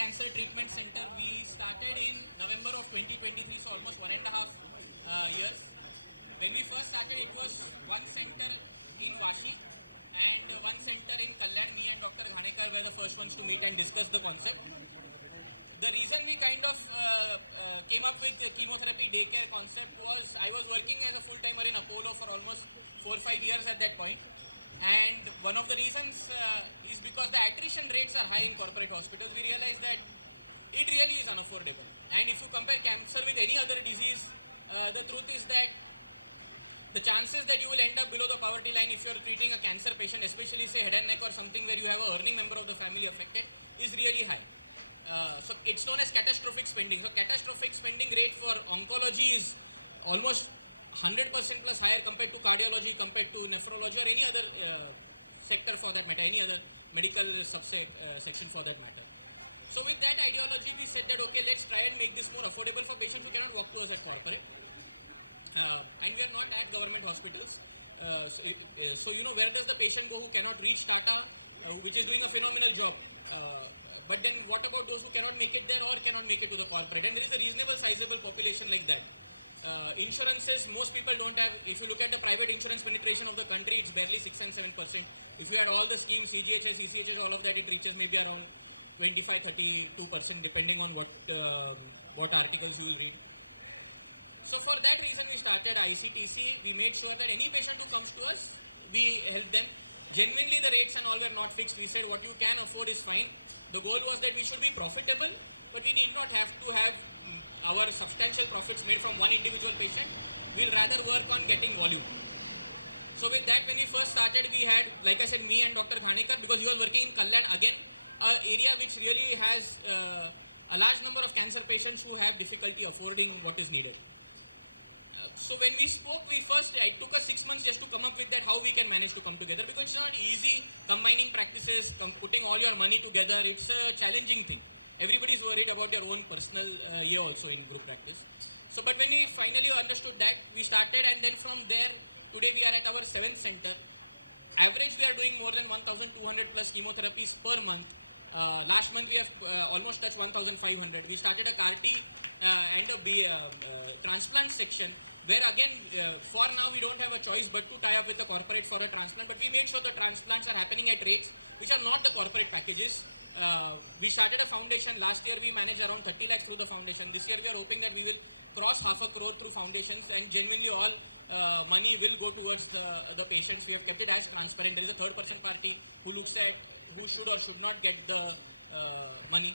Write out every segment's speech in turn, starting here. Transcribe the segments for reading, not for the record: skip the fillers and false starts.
Cancer Treatment Center. We started in November of 2023, so almost 1.5 years. When we first started, it was one center in Vashi and one center in Kalyan. Me and Dr. Ghatkopar were the first ones to meet and discuss the concept. The reason we kind of came up with the chemotherapy daycare concept was I was working as a full-timer in Apollo for almost 4-5 years at that point. And one of the reasons is because the attrition rates are high in corporate hospitals. We realized that it really is unaffordable. And if you compare cancer with any other disease, the truth is that the chances that you will end up below the poverty line if you are treating a cancer patient, especially say head and neck or something where you have a earning member of the family affected, is really high. So it's known as catastrophic spending. So catastrophic spending rate for oncology is almost 100% plus higher compared to cardiology, compared to nephrology or any other sector for that matter, any other medical subset section for that matter. So with that ideology, we said that okay, let's try and make this more affordable for patients who cannot walk to us as corporate. And we are not at government hospitals. So you know, where does the patient go who cannot reach Tata, which is doing a phenomenal job? But then what about those who cannot make it there or cannot make it to the corporate? And there is a reasonable, sizable population like that. Insurances, most people don't have. If you look at the private insurance penetration of the country, it's barely 6 and 7%. If you add all the schemes, CGHS, ECHS, all of that, it reaches maybe around 25-32%, depending on what articles you read. So for that reason, we started ICTC. We made sure that any patient who comes to us, we help them. Genuinely, the rates and all were not fixed. We said what you can afford is fine. The goal was that we should be profitable, but we need not have to have our substantial profits made from one individual patient. We'll rather work on getting volume. So with that, when we first started, we had, like I said, me and Dr. Ghatkopar, because we were working in Kalyan, again, an area which really has a large number of cancer patients who have difficulty affording what is needed. So when we spoke, it took us 6 months just to come up with that, how we can manage to come together. Because it's not easy combining practices, putting all your money together. It's a challenging thing. Everybody's worried about their own personal year also in group practice. So, but when we finally understood that, we started, and then from there, today we are at our 7th center. Average, we are doing more than 1,200 plus chemotherapies per month. Last month we have almost touched 1,500. We started a CAR-T and a transplant section, where again, for now we don't have a choice but to tie up with the corporate for a transplant, but we make sure the transplants are happening at rates which are not the corporate packages. We started a foundation. Last year we managed around 30 lakhs through the foundation. This year we are hoping that we will cross 500 crore through foundations, and genuinely all money will go towards the patients. We have kept it as transparent. There is a third-person party who looks at who should or should not get the money.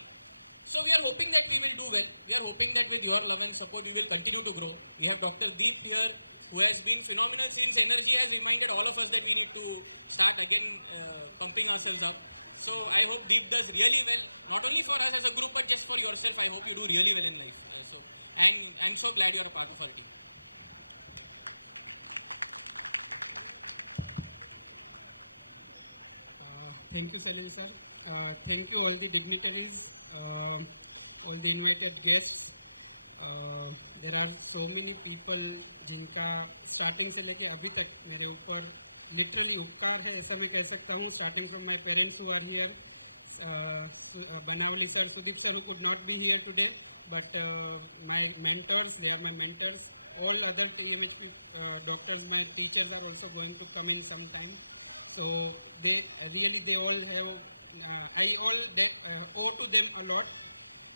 So we are hoping that we will do well. We are hoping that with your love and support, we will continue to grow. We have Dr. Deep here, who has been phenomenal since energy has reminded all of us that we need to start again pumping ourselves up. So I hope Deep does really well, not only for us as a group, but just for yourself. I hope you do really well in life also. And I'm so glad you're a part of our team. Thank you, Salim sir. Thank you all the dignitaries, all the invited guests. There are so many people जिनका starting से लेके अभी तक मेरे ऊपर literally उपकार है, ऐसा मैं कह सकता हूँ. Starting from my parents who are here, Banavali sir, Sudeep sir, who could not be here today, but my mentors, they are my mentors. All other PMHP doctors, my teachers, are also going to come in some time. So they all have, I owe to them a lot.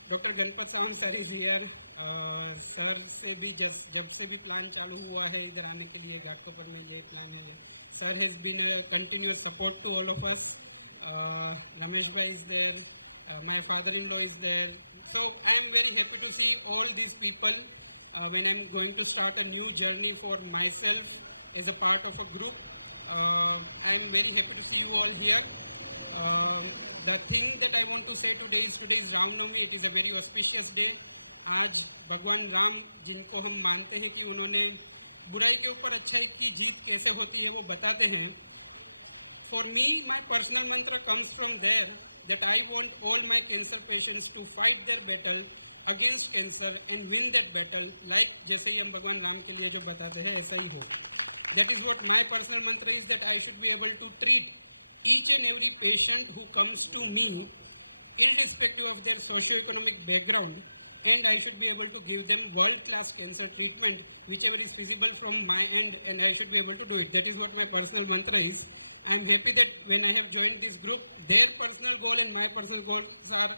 Dr. Ghatkopar sir is here. Sir से भी जब से भी plan चालू हुआ है इधर आने के लिए, घाटकोपर में ये प्लान है. Sir has been a continuous support to all of us. Ramesh bhai is there. My father-in-law is there. So I am very happy to see all these people when I am going to start a new journey for myself as a part of a group. I am very happy to see you all here. The thing that I want to say today is Ram Navami. It is a very auspicious day. आज भगवान राम, जिनको हम मानते हैं कि उन्होंने बुराई के ऊपर अच्छाई की जीत कैसे होती है वो बताते हैं. For me, my personal mantra comes from there that I want all my cancer patients to fight their battle against cancer and win that battle, like जैसे ही हम भगवान राम के लिए जो बताते हैं ऐसा ही हो. That is what my personal mantra is, that I should be able to treat each and every patient who comes to me irrespective of their socio-economic background, and I should be able to give them world-class cancer treatment, whichever is feasible from my end, and I should be able to do it. That is what my personal mantra is. I'm happy that when I have joined this group, their personal goal and my personal goals are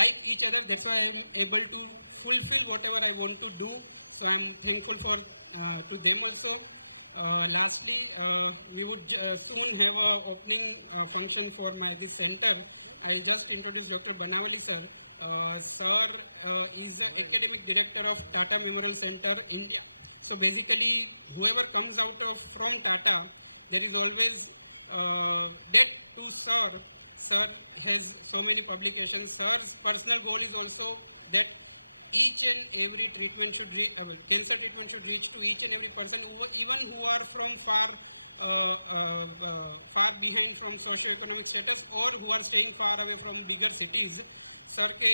like each other. That's why I'm able to fulfill whatever I want to do. So I'm thankful for to them also. Lastly, we would soon have a opening function for my this center. I'll just introduce Dr. Banawali sir. Sir is the academic director of Tata Memorial Center, India. So basically, whoever comes out of from Tata, there is always that to Sir. Sir has so many publications. Sir's personal goal is also that each and every treatment should reach, cancer treatment should reach to each and every person, even who are from far behind from socio-economic status or who are staying far away from bigger cities. Sir के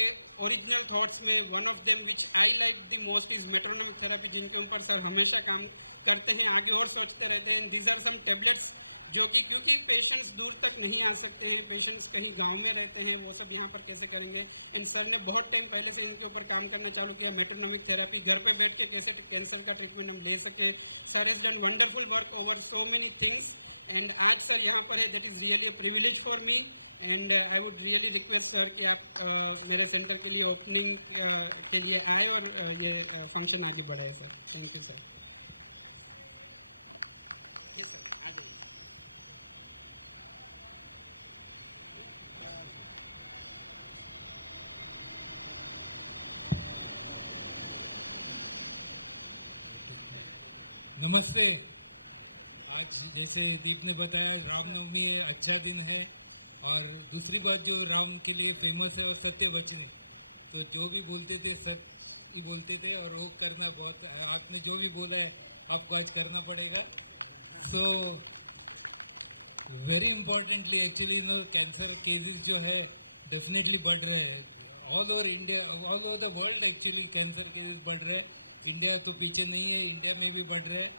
original thoughts में one of them which I like the most is metronomic therapy, जिनके ऊपर sir हमेशा काम करते हैं, आगे और सोचते रहते हैं. दीज आर सम टेबलेट्स जो कि क्योंकि पेशेंट्स दूर तक नहीं आ सकते हैं, पेशेंट्स कहीं गांव में रहते हैं, वो सब यहाँ पर कैसे करेंगे. एंड सर ने बहुत टाइम पहले से इनके ऊपर काम करना चालू किया. मेट्रोनोमिक थेरेपी घर पे बैठ के कैसे कैंसर का ट्रीटमेंट हम ले सकें. Sir has done wonderful work over so many things. And आज सर यहाँ पर है, that is really a privilege for me. And I would really request sir कि आप मेरे सेंटर के लिए ओपनिंग के लिए आए और ये फंक्शन आगे बढ़ाए सर. Thank you sir. नमस्ते. आज जैसे दीप ने बताया रामनवमी है, अच्छा दिन है. और दूसरी बात जो राम के लिए फेमस है और सत्य वचनी, तो जो भी बोलते थे सच बोलते थे और वो करना बहुत, आपने जो भी बोला है आपको आज करना पड़ेगा. तो very importantly actually cancer cases जो है डेफिनेटली बढ़ रहे हैं all over India, all over the world. Actually cancer cases बढ़ रहे हैं. इंडिया तो पीछे नहीं है, इंडिया में भी बढ़ रहे हैं.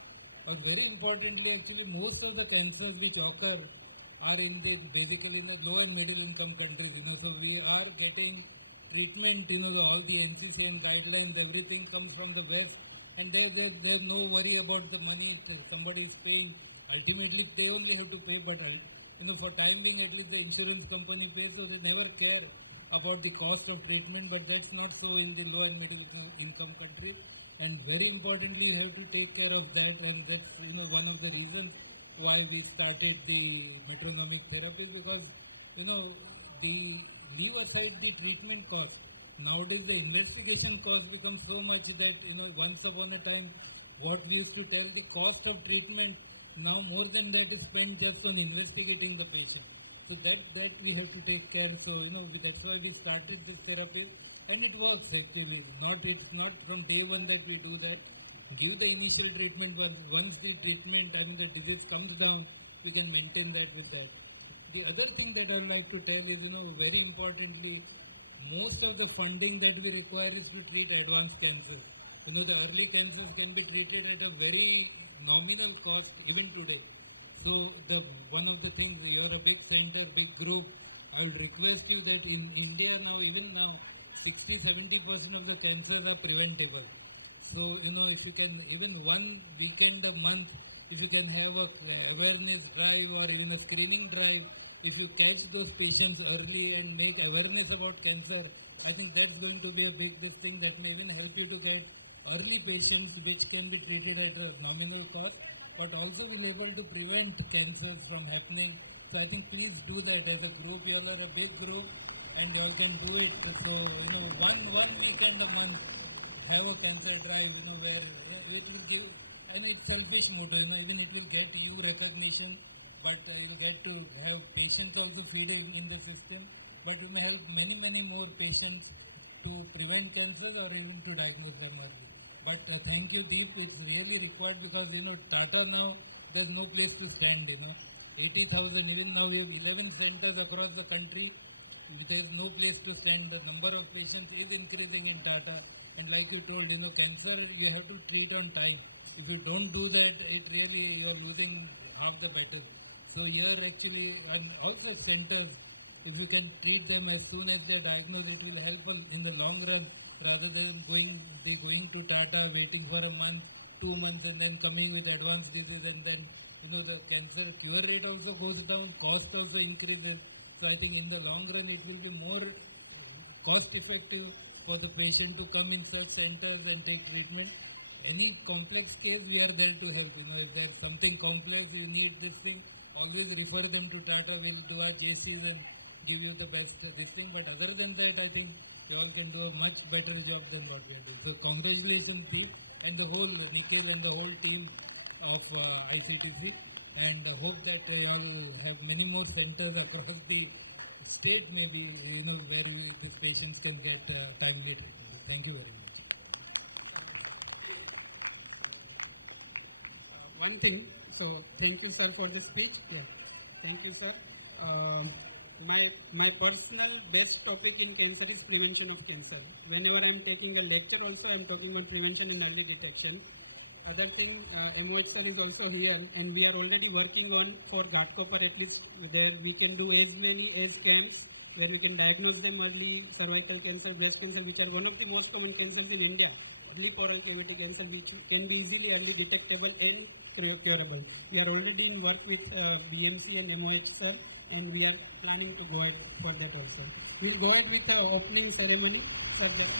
और very importantly actually most of the cancer which occur are in the basically in the low and middle income countries, so we are getting treatment, all the NCCN guidelines, everything comes from the west, and there's no worry about the money. If somebody is paying, ultimately they only have to pay, but for time being at least the insurance company pays, so they never care about the cost of treatment. But that's not so in the low and middle income countries. And very importantly, you have to take care of that, and that's one of the reasons why we started the metronomic therapy, because the leave aside the treatment cost, nowadays the investigation cost becomes so much that once upon a time what we used to tell the cost of treatment, now more than that is spent just on investigating the patient. So that we have to take care. So that's why we started this therapy, and it works actually. It's not from day one that we do that. Give the initial treatment, but once the treatment and the disease comes down, we can maintain that with that. The other thing that I would like to tell is, very importantly, most of the funding that we require is to treat advanced cancers. The early cancers can be treated at a very nominal cost even today. So one of the things, you are a big center, big group, I will request you that in India now, even now, 60-70% of the cancers are preventable. So, if you can, even one weekend a month, if you can have a awareness drive or even a screening drive, if you catch those patients early and make awareness about cancer, I think that's going to be a big thing that may even help you to get early patients which can be treated at a nominal cost, but also will able to prevent cancers from happening. So I think please do that as a group. You all are a big group and you all can do it. So, one weekend a month, have a cancer drive, where it will give, and it's selfish motto, even it will get you recognition, but you get to have patients also feeding in the system, but you may have many more patients to prevent cancer or even to diagnose them early. But thank you, Deep. It's really required because, Tata now, there's no place to stand, 80,000, even now we have 11 centers across the country. There's no place to stand. The number of patients is increasing in Tata. And like you told, cancer, you have to treat on time. If you don't do that, it really, you're losing half the battle. So here actually, and also centers, if you can treat them as soon as they're diagnosed, it will help in the long run rather than going to Tata, waiting for a month, 2 months, and then coming with advanced disease, and then the cancer cure rate also goes down, cost also increases. So I think in the long run it will be more cost effective for the patient to come in such centers and take treatment. Any complex case, we are there to help. If there's something complex, you need this thing, always refer them to Tata. We'll do our JCs and give you the best this thing. But other than that, I think you all can do a much better job than what we are doing. So congratulations to you and the whole Nikhil and the whole team of ICTC. And hope that you all have many more centers across the state, maybe, where these patients can get timely treatment. Thank you very much. One thing, so thank you, sir, for the speech. Yeah, thank you, sir. My personal best topic in cancer is prevention of cancer. Whenever I'm taking a lecture also, I'm talking on prevention and early detection. Other thing, MOH sir is also here, and we are already working on for Ghatkopar at least, where we can do as many as scans, where we can diagnose them early, cervical cancer, breast cancer, which are one of the most common cancers in India. Early foreign cavity cancer, which can be easily early detectable and curable. We are already in work with BMC and MOH sir, and we are planning to go ahead for that also. We'll go ahead with the opening ceremony. Subject.